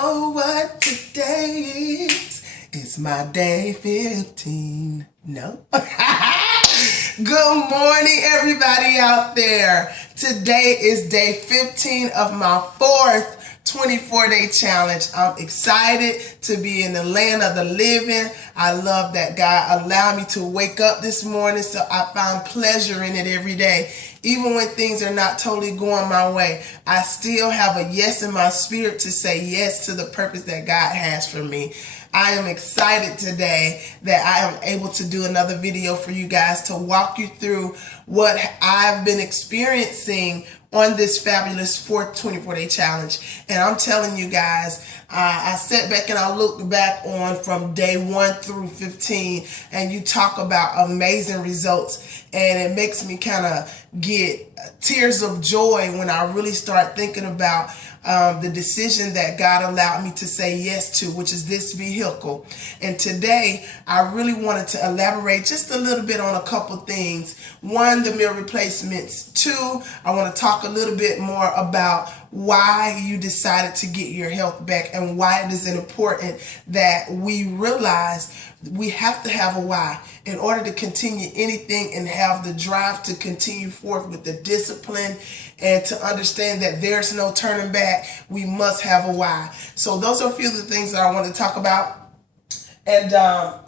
know what today is. It's my day 15. No? Good morning, everybody out there. Today is day 15 of my fourth 24-day challenge. I'm excited to be in the land of the living. I love that God allowed me to wake up this morning, so I find pleasure in it every day. Even when things are not totally going my way, I still have a yes in my spirit to say yes to the purpose that God has for me. I am excited today that I am able to do another video for you guys to walk you through what I've been experiencing on this fabulous fourth 24-day challenge. And I'm telling you guys, I sat back and I looked back on from day 1 through 15, and you talk about amazing results, and it makes me kind of get tears of joy when I really start thinking about the decision that God allowed me to say yes to, which is this vehicle. And today I really wanted to elaborate just a little bit on a couple things. One, the meal replacements. Two, I want to talk a little bit more about why you decided to get your health back and why it is important that we realize we have to have a why in order to continue anything and have the drive to continue forth with the discipline and to understand that there's no turning back. We must have a why. So those are a few of the things that I want to talk about. And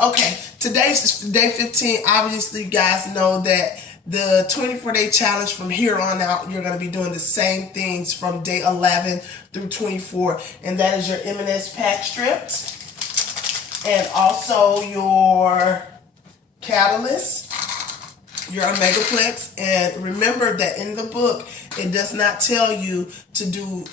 okay, today's day 15. Obviously, you guys know that the 24-day challenge from here on out, you're going to be doing the same things from day 11 through 24. And that is your M&S pack strips and also your Catalyst, your Omegaplex. And remember that in the book, it does not tell you to do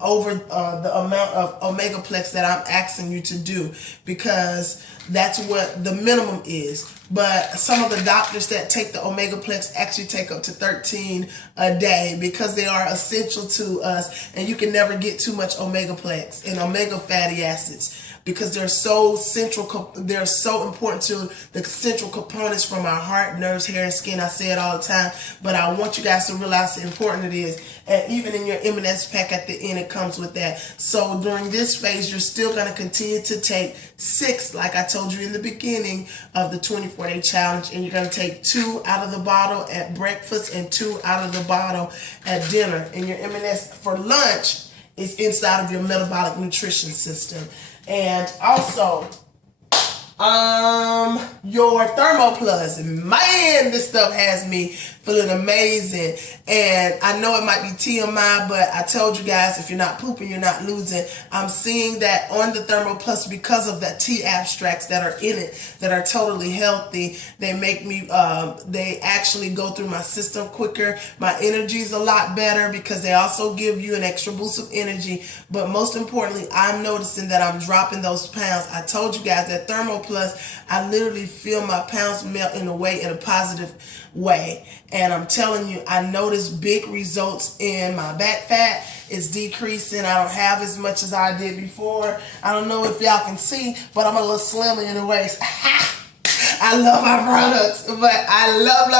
over the amount of Omegaplex that I'm asking you to do, because that's what the minimum is. But some of the doctors that take the Omegaplex actually take up to 13 a day because they are essential to us, and you can never get too much Omegaplex and omega fatty acids, because they're so central. They're so important to the central components from our heart, nerves, hair, and skin. I say it all the time, but I want you guys to realize how important it is. And even in your M&S pack at the end, it comes with that. So during this phase, you're still going to continue to take 6, like I told you in the beginning of the 24-day challenge, and you're going to take 2 out of the bottle at breakfast and 2 out of the bottle at dinner. And your M&S for lunch is inside of your metabolic nutrition system. And also, your ThermoPlus. Man, this stuff has me feeling amazing. And I know it might be TMI, but I told you guys, if you're not pooping, you're not losing. I'm seeing that on the ThermoPlus because of the tea abstracts that are in it that are totally healthy. They make me, they actually go through my system quicker. My energy is a lot better because they also give you an extra boost of energy. But most importantly, I'm noticing that I'm dropping those pounds. I told you guys that ThermoPlus, I literally feel my pounds melt in a positive way. And I'm telling you, I noticed big results in my back fat. It's decreasing. I don't have as much as I did before. I don't know if y'all can see, but I'm a little slimmer in the waist. I love my products, but I love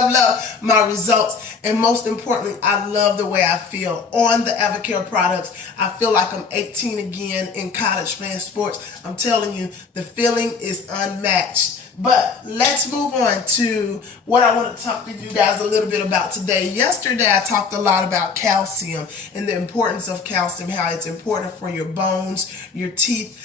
my results. And most importantly, I love the way I feel on the AdvoCare products. I feel like I'm 18 again in college playing sports. I'm telling you, the feeling is unmatched. But let's move on to what I want to talk to you guys a little bit about today. Yesterday, I talked a lot about calcium and the importance of calcium, how it's important for your bones, your teeth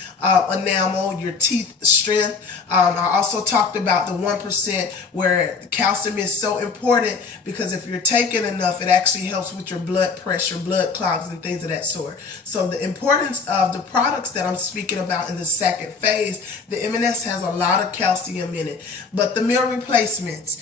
enamel, your teeth strength. I also talked about the 1% where calcium is so important because if you're taking enough, it actually helps with your blood pressure, blood clots, and things of that sort. So the importance of the products that I'm speaking about in the second phase, the M&S has a lot of calcium in it. But the meal replacements,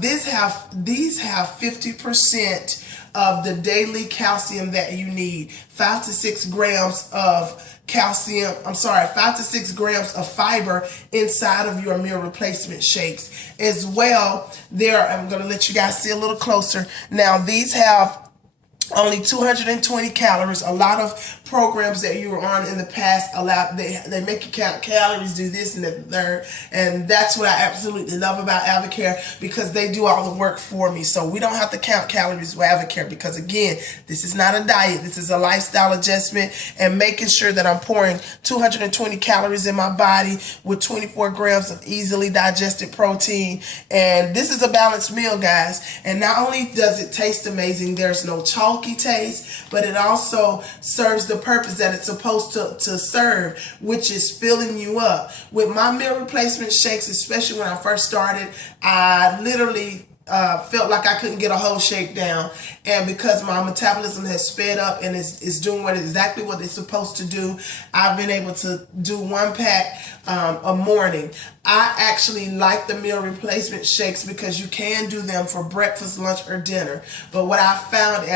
these have 50% of the daily calcium that you need. 5 to 6 grams of calcium, 5 to 6 grams of fiber inside of your meal replacement shakes. As well, I'm going to let you guys see a little closer. Now, these have only 220 calories. A lot of programs that you were on in the past they make you count calories, do this and the third, and that's what I absolutely love about AdvoCare, because they do all the work for me. So we don't have to count calories with AdvoCare, because again, this is not a diet, this is a lifestyle adjustment, and making sure that I'm pouring 220 calories in my body with 24 grams of easily digested protein. And this is a balanced meal, guys, and not only does it taste amazing, there's no chalky taste, but it also serves the purpose that it's supposed to serve, which is filling you up. With my meal replacement shakes, especially when I first started, I literally felt like I couldn't get a whole shake down, and because my metabolism has sped up and is doing exactly what it's supposed to do, I've been able to do 1 pack a morning. I actually like the meal replacement shakes because you can do them for breakfast, lunch, or dinner. But what I found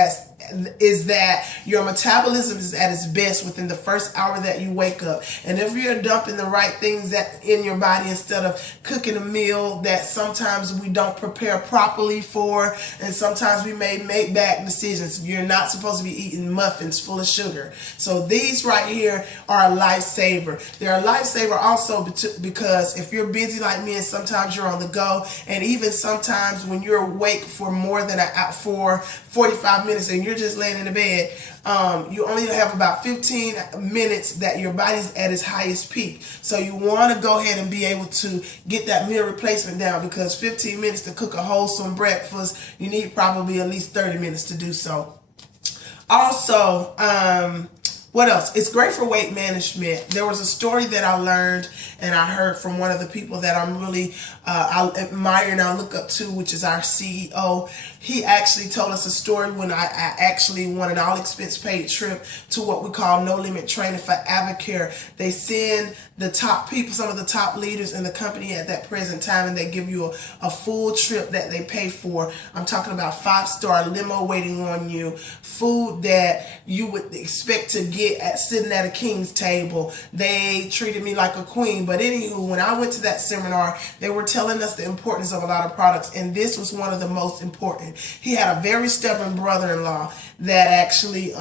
is that your metabolism is at its best within the first hour that you wake up. And if you're dumping the right things in your body instead of cooking a meal that sometimes we don't prepare properly for, and sometimes we may make bad decisions. You're not supposed to be eating muffins full of sugar. So these right here are a lifesaver. They're a lifesaver also because if you're busy like me and sometimes you're on the go, and even sometimes when you're awake for more than 45 minutes and you're just laying in the bed, you only have about 15 minutes that your body's at its highest peak. So you want to go ahead and be able to get that meal replacement down, because 15 minutes to cook a wholesome breakfast, you need probably at least 30 minutes to do so. Also, what else? It's great for weight management. There was a story that I learned and I heard from one of the people that I'm really I admire and I look up to, which is our CEO. He actually told us a story when I actually won an all-expense paid trip to what we call No Limit Training for AdvoCare. They send the top people, some of the top leaders in the company at that present time, and they give you a full trip that they pay for. I'm talking about 5-star limo waiting on you, food that you would expect to get sitting at a king's table. They treated me like a queen. But anywho, when I went to that seminar, they were telling us the importance of a lot of products, and this was one of the most important. He had a very stubborn brother-in-law that actually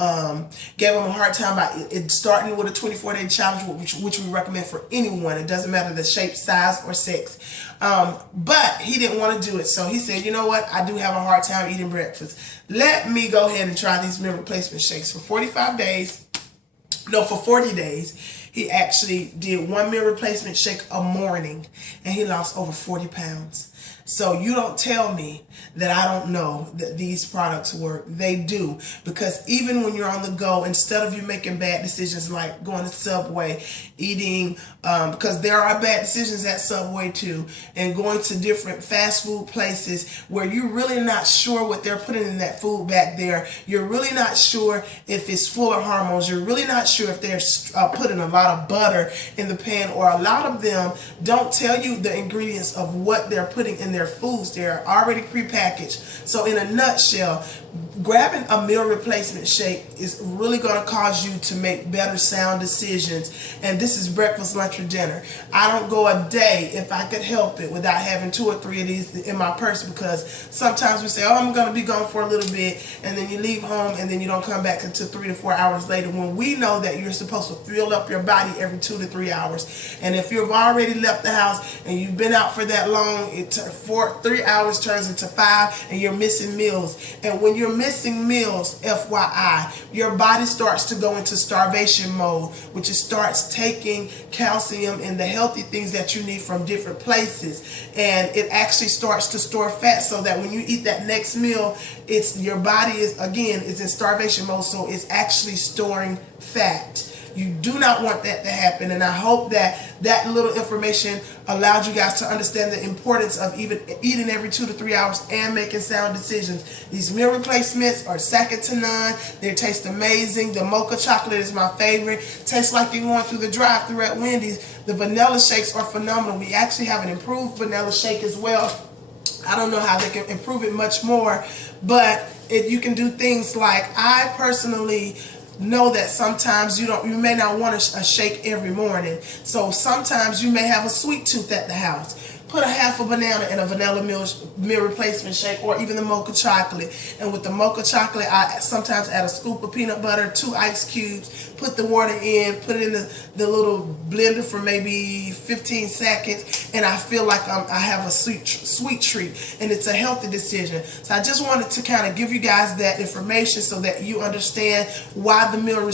gave him a hard time by it starting with a 24-day challenge, which we recommend for anyone. It doesn't matter the shape, size, or sex. But he didn't want to do it. So he said, you know what? I do have a hard time eating breakfast. Let me go ahead and try these meal replacement shakes. For 40 days, he actually did 1 meal replacement shake a morning, and he lost over 40 pounds. So you don't tell me that I don't know that these products work. They do, because even when you're on the go, instead of you making bad decisions like going to Subway, eating, because there are bad decisions at Subway too, and going to different fast food places where you're really not sure what they're putting in that food back there. You're really not sure if it's full of hormones. You're really not sure if they're putting a lot of butter in the pan, or a lot of them don't tell you the ingredients of what they're putting in their foods. They're already prepackaged. So in a nutshell, grabbing a meal replacement shake is really going to cause you to make better sound decisions. And this is breakfast, lunch, or dinner. I don't go a day, if I could help it, without having 2 or 3 of these in my purse, because sometimes we say, oh, I'm going to be gone for a little bit, and then you leave home and then you don't come back until 3 to 4 hours later, when we know that you're supposed to fill up your body every 2 to 3 hours. And if you've already left the house and you've been out for that long, 3 hours turns into 5, and you're missing meals. And when you're missing meals, FYI, your body starts to go into starvation mode, which is starts taking calcium and the healthy things that you need from different places, and it actually starts to store fat, so that when you eat that next meal, your body is in starvation mode, so it's actually storing fat. You do not want that to happen, and I hope that that little information allowed you guys to understand the importance of even eating every 2 to 3 hours and making sound decisions. These meal replacements are second to none. They taste amazing. The mocha chocolate is my favorite. Tastes like you're going through the drive-thru at Wendy's. The vanilla shakes are phenomenal. We actually have an improved vanilla shake as well. I don't know how they can improve it much more, but you can do things like, I personally know that sometimes you may not want a shake every morning. So sometimes you may have a sweet tooth at the house. put a half a banana in a vanilla meal replacement shake, or even the mocha chocolate. And with the mocha chocolate, I sometimes add a scoop of peanut butter, 2 ice cubes, put the water in, put it in the little blender for maybe 15 seconds, and I feel like I have a sweet treat, and it's a healthy decision. So I just wanted to kind of give you guys that information so that you understand why the meal